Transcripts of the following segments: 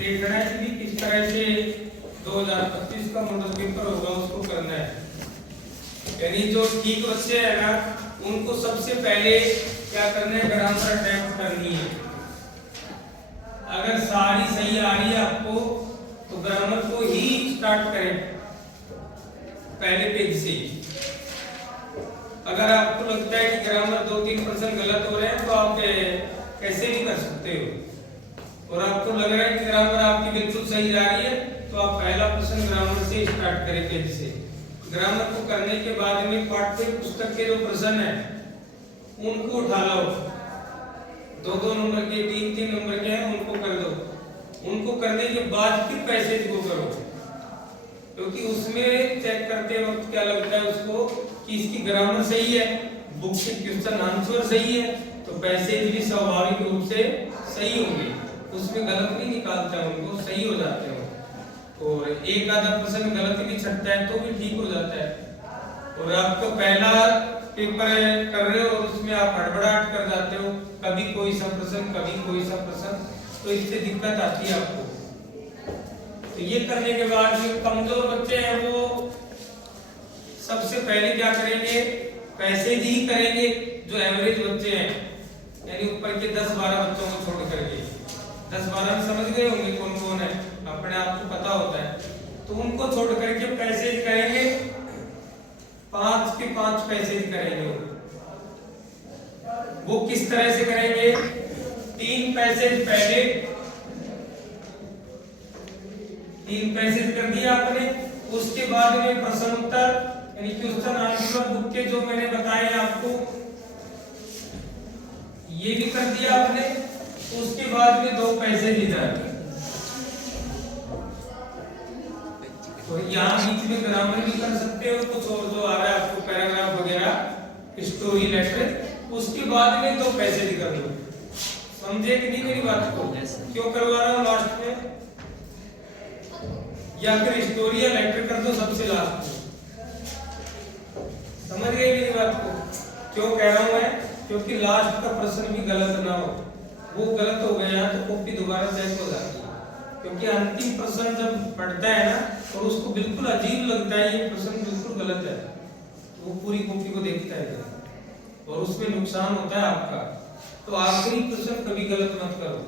देखना है कि किस तरह से 2025 का मॉडल पेपर होगा उसको करना है। यानी जो ठीक बच्चे हैं ना उनको सबसे पहले क्या करना है, ग्रामर अटेम्प्ट करनी है। अगर सारी सही आ रही है आपको तो ग्रामर को ही स्टार्ट करें पहले पेज से। अगर आपको लगता है कि ग्रामर 2-3% गलत हो रहे हैं तो आप कैसे भी कर सकते हो। और आपको लग रहा है कि ग्रामर आपकी बिल्कुल सही जा रही है तो आप पहला प्रश्न ग्रामर से स्टार्ट करें पेज से। ग्रामर को करने के बाद में पाठ्य पुस्तक के जो प्रश्न है उनको उठा लो, 2-2 नंबर के 3-3 नंबर के हैं उनको कर दो। उनको करने के बाद फिर पैसेज को करो, क्योंकि उसमें चेक करते वक्त क्या लगता है उसको कि इसकी ग्रामर सही है, बुक से क्वेश्चन आंसर सही है तो पैसेज भी स्वाभाविक रूप से सही होंगे, उसमें गलत नहीं निकालते हैं, उनको सही हो जाते हैं। और एक आधा प्रश्न गलत भी छटता है तो भी ठीक हो जाता है। और आपको पहला पेपर कर रहे हो और उसमें आप हड़बड़ाहट कर जाते हो, कभी कोई सा प्रश्न कभी कोई सा प्रश्न, तो इससे दिक्कत आती है आपको। तो ये करने के बाद जो कमजोर बच्चे हैं वो सबसे पहले क्या करेंगे, पैसेज ही करेंगे। जो एवरेज बच्चे हैं यानी ऊपर के 10-12 बच्चों को छोड़ करके, 10-12 में समझ गए होंगे कौन कौन है, अपने आप को पता होता है, तो उनको छोड़ करके पैसेज करेंगे। 5 के 5 पैसेज करेंगे। वो किस तरह से करेंगे, 3 पैसेज पहले, 3 पैसेज कर दिया आपने, उसके बाद में प्रश्न उत्तर यानी क्वेश्चन आंसर बुक के जो मैंने बताए आपको ये भी कर दिया आपने। उसके बाद में 2 पैसेज इधर, तो यहाँ बीच में ग्रामर भी कर सकते हो, कुछ और जो आ रहा है आपको पैराग्राफ वगैरह, स्टोरी, लेटर, उसके बाद में 2 पैसेज कर दो। समझे कि नहीं मेरी बात को, क्यों करवा रहा हूँ लास्ट में, या फिर स्टोरी या लेटर कर दो सबसे लास्ट में। समझ गए मेरी बात को, क्यों कह रहा हूँ मैं, क्योंकि लास्ट का प्रश्न भी गलत ना हो। वो गलत हो गया तो कॉपी दोबारा चेक हो जाती है, क्योंकि अंतिम प्रश्न जब पढ़ता है ना और उसको बिल्कुल अजीब लगता है ये प्रश्न बिल्कुल गलत है, तो वो पूरी कॉपी को देखता है और उसमें नुकसान होता है आपका। तो आखिरी प्रश्न कभी गलत मत करो,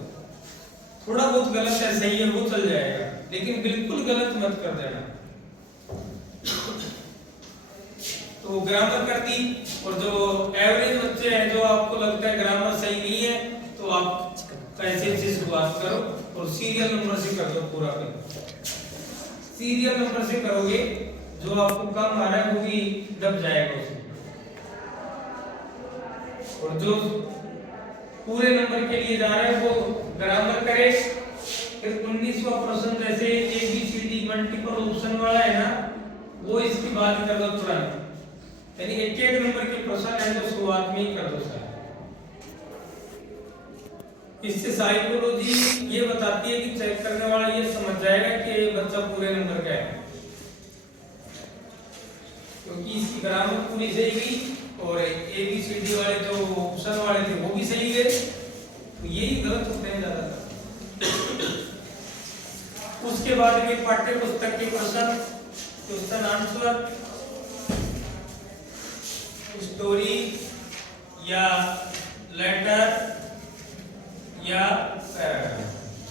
थोड़ा बहुत गलत है सही है वो चल जाएगा, लेकिन बिल्कुल गलत मत कर देना। तो ग्रामर कर दी। और जो एवरेज बच्चे हैं जो आपको लगता है ग्रामर सही नहीं है तो आप पैसेज से शुरुआत करो और सीरियल नंबर से कर दो पूरा पे। सीरियल नंबर से करोगे जो आपको कम आ रहा है वो भी दब जाएगा उसमें। और जो पूरे नंबर के लिए जा रहे हैं वो ग्रामर करे। फिर 19वां प्रश्न जैसे ABCD मल्टीपल ऑप्शन वाला है ना, वो इसकी बात कर दो तुरंत, यानी 1-1 नंबर के प्रश्न है तो शुरुआत में ही कर दो सर। इससे साइकोलॉजी ये बताती है कि चेक करने वाला ये समझ जाएगा कि बच्चा पूरे नंबर का है, क्योंकि इसकी ग्रामर पूरी सही गई और ABCD वाले जो ऑप्शन वाले थे वो भी सही गए, तो यही गलत होते हैं ज्यादातर। उसके बाद में पाठ्य पुस्तक के प्रश्न, क्वेश्चन आंसर, स्टोरी या लेटर या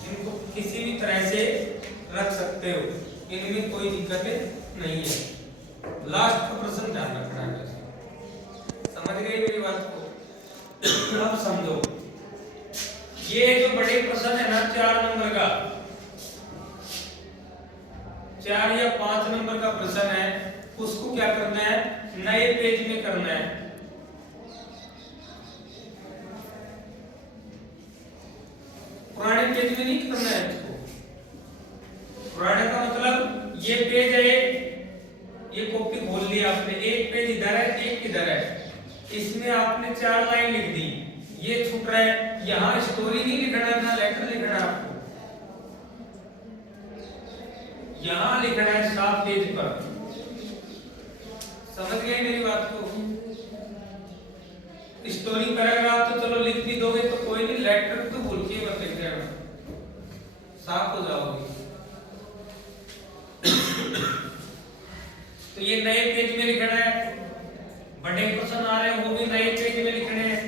इनको किसी भी तरह से रख सकते हो, इनमें कोई दिक्कत नहीं है। लास्ट का प्रश्न ध्यान रखना है। समझ गए मेरी बात को? अब समझो, ये जो बड़े प्रश्न है ना 4 नंबर का, 4 या 5 नंबर का प्रश्न है, उसको क्या करना है, नए पेज में करना है। पुराने पेज में नहीं करना है इसको। पुराने का मतलब ये पेज है, ये कॉपी खोल ली आपने, एक पेज इधर है एक इधर है, इसमें आपने 4 लाइन लिख दी, ये छूट रहा है, यहाँ स्टोरी नहीं लिखना है ना लेटर लिखना है आपको, यहाँ लिखना है साफ पेज पर। समझ गए मेरी बात को? स्टोरी पैराग्राफ तो चलो लिख भी दोगे तो कोई नहीं, लेटर तो भूल के मत लिख देना। साफ हो जाओगे। तो ये नए पेज में लिखना है, बड़े क्वेश्चन आ रहे हैं वो भी नए पेज में लिखने हैं।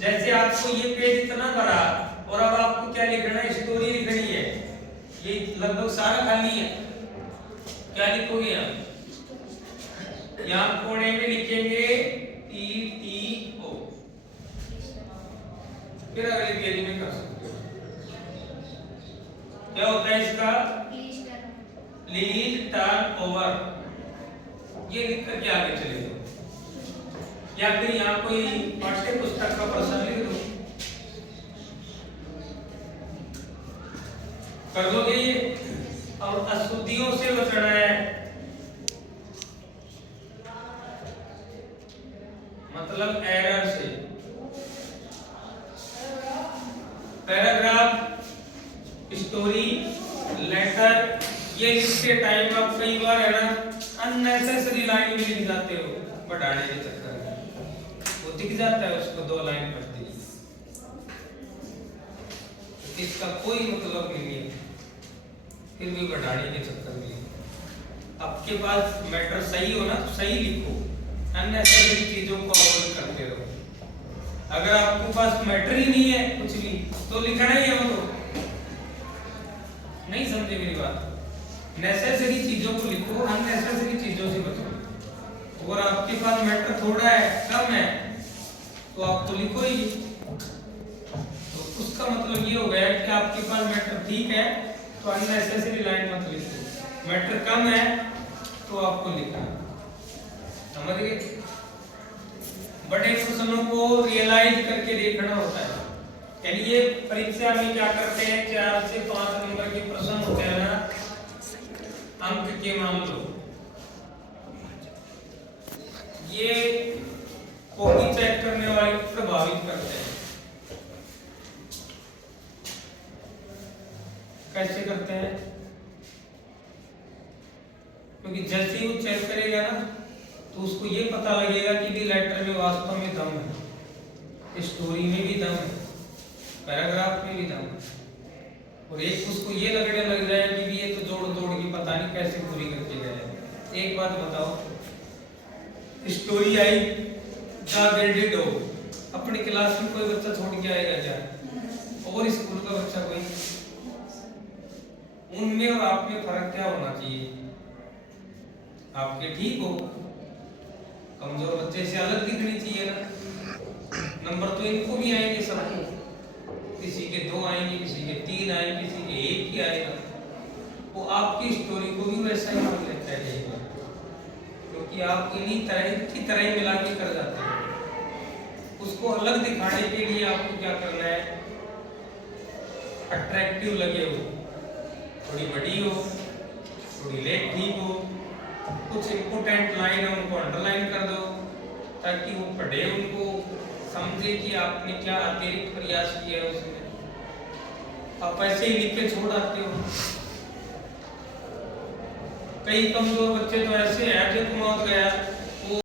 जैसे आपको ये पेज इतना बड़ा और अब आपको क्या लिखना है, स्टोरी लिखनी है। ये लगभग सारा खाली है, क्या लिखोगे आप? यहाँ कोने में लिखेंगे TTO, फिर अगले पेज में कर सकते हो। क्या होता है इसका? प्लीज टर्न ओवर, ये लिख करके आगे चले जाओ। या फिर यहाँ कोई पाठ्य पुस्तक का प्रश्न लिख दो, कर दोगे ये। और अशुद्धियों से बचना है, मतलब एरर से। पैराग्राफ, स्टोरी, लेटर, ये लिखते टाइम आप कई बार है ना अननेसेसरी लाइन भी लिख जाते हो, बढ़ाने के चक्कर में वो दिख जाता है, उसको 2 लाइन पढ़ती है, इसका कोई मतलब नहीं है, फिर भी बढ़ाने के चक्कर में। आपके पास मैटर सही हो ना तो सही लिखो, अननेसेसरी चीजों को अवॉइड करते रहो। अगर आपके पास मैटर ही नहीं है कुछ भी तो लिखना ही है, वो तो नहीं समझे मेरी बात। नेसेसरी चीजों को लिखो, अननेसेसरी चीजों से बचो। और आपके पास मैटर थोड़ा है, कम है, तो आप तो लिखो ही। तो उसका मतलब ये हो गया कि आपके पास मैटर ठीक है तो अननेसेसरी लाइन मत लिखो, मैटर कम है तो आपको लिखना। समझ गए? बड़े प्रश्नों को रियलाइज करके देखना होता है। यानी ये परीक्षा में क्या करते हैं, 4 से 5 नंबर के प्रश्न होते हैं ना, अंक के मान लो, ये कॉपी चेक करने वाले को प्रभावित करते हैं। कैसे करते हैं? क्योंकि जैसे ही वो चेक करेगा ना तो उसको ये पता लगेगा कि भी लेटर में वास्तव में दम है, स्टोरी में भी दम है, पैराग्राफ में भी दम है। और एक उसको ये लगने लग जाए कि भी ये तो जोड़ की पता नहीं कैसे पूरी करके गए। एक बात बताओ, story I the graded dog, अपनी क्लास में कोई बच्चा छोड़ के आएगा क्या? और स्कूल का बच्चा कोई? उनमें और आप में फर्क क्या होना चाहिए? आपके ठीक हो, कमजोर बच्चे से अलग दिखनी चाहिए ना। नंबर तो इनको भी आएंगे सबको, किसी के 2 आएंगे, किसी के 3 आएंगे, किसी के 1 ही आएगा। वो आपकी स्टोरी को भी वैसा ही मान लेता है, क्योंकि आप इन्हीं तरह की तरह मिला के कर जाते हैं। उसको अलग दिखाने के लिए आपको क्या करना है, अट्रैक्टिव लगे हो, थोड़ी बड़ी हो, थोड़ी लेट ठीक हो, कुछ इंपोर्टेंट लाइन है उनको अंडरलाइन कर दो ताकि वो पढ़े, उनको समझे कि आपने क्या अतिरिक्त प्रयास किया है उसमें। आप ऐसे ही लिख के छोड़ आते हो। कई कमजोर बच्चे तो ऐसे हैं जो मौत गया